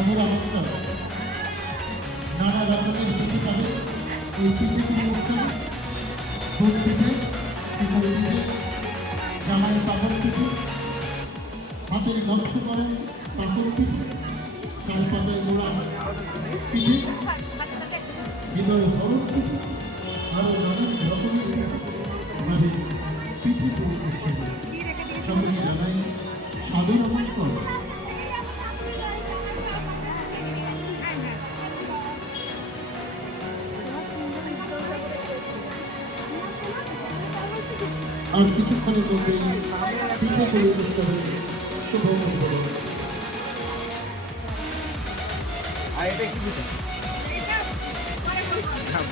অবরাহত্ব নানা রকমের পিঠে পাবে এই পিঠে অনুষ্ঠান ভোট পিঠে শিকড় পিঠে জামাই পাপড় পিঠে হাতের নকশ করে পাপড় পিঠে চাল পাতের গোড়া পিঠে হৃদয় হরণ পিঠে আরও নানান রকমের ভাবে পিঠে পরিবেশন সবাই জানাই সাধারণ আর কিছুক্ষণের মধ্যেই পিঠে পুলি উৎসবের শুভ আর এটা কি পিঠা? হ্যাঁ,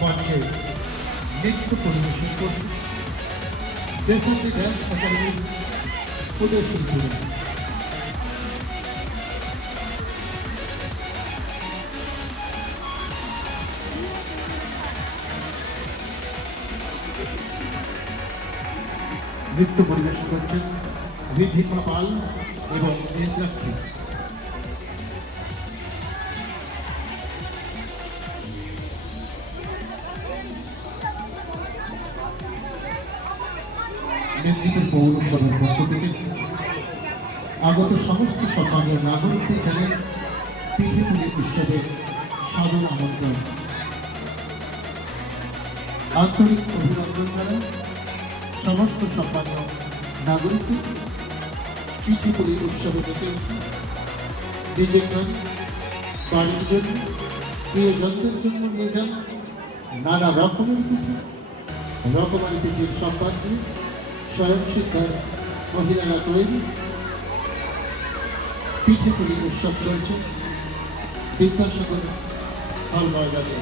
মঞ্চে নৃত্য পরিবেশন করছে জেসান্ডি ড্যান্স একাডেমির প্রদর্শন করে নৃত্য পরিবেশন করছেন রিধিমা পাল এবং ইন্দ্রাক্ষী মেদিনীপুর পৌরসভার পক্ষ থেকে আগত সমস্ত সম্মানীয় নাগরিকদের জানেন পিঠেপুলি উৎসবের সাদর আমন্ত্রণ। আন্তরিক অভিনন্দন জানান সমস্ত সম্মানীয় নাগরিকদের পিঠেপুলি উৎসবে থেকে নিজের জন্য, বাড়ির জন্য, প্রিয়জনদের জন্য নিয়ে যান। নানা রকমের পিঠে রকমারি পিঠের সম্মান দিয়ে স্বয়ং শিক্ষার মহিলারা তৈরি। পিঠে পুলি উৎসব চলছে। বিদ্যাসাগর হল ময়দানে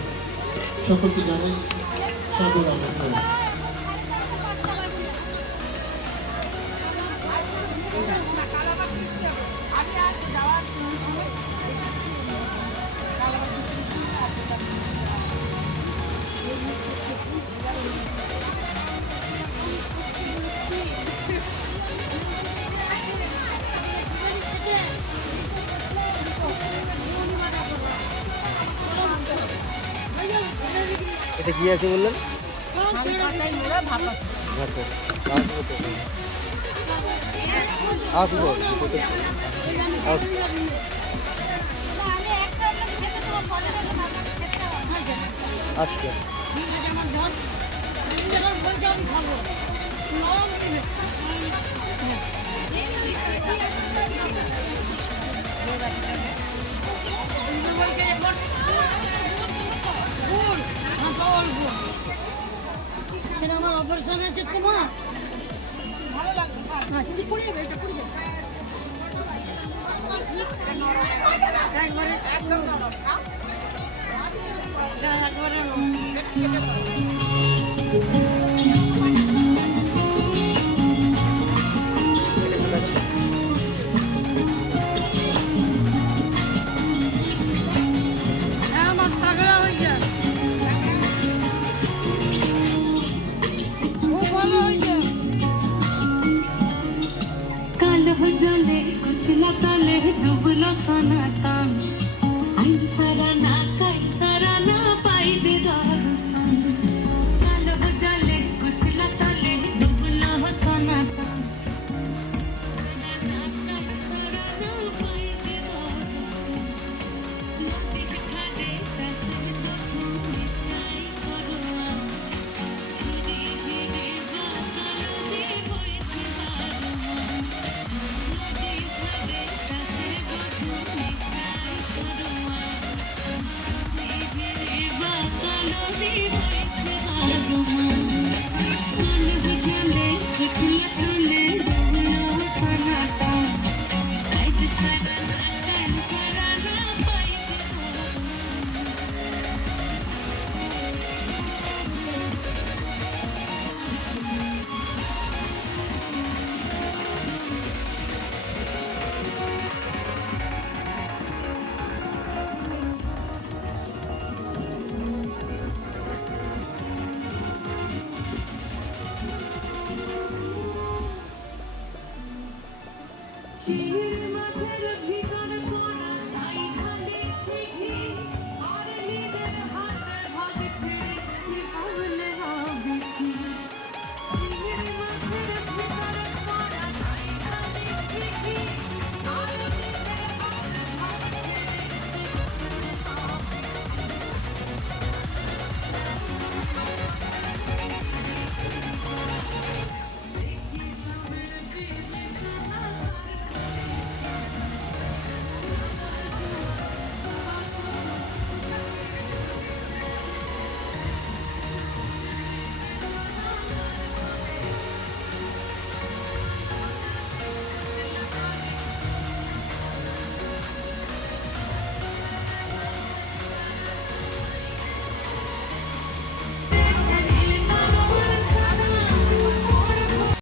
সকলকে জানাই সাগর আমন্ত্রণ এটা কি আছে বললেন? পাতায় মোড়া ভাপা আচ্ছা। অপারেশন আছে তোমার? ভালো লাগবে হ্যাঁ একদম একবারে I just said I চির মাঝের ভিতর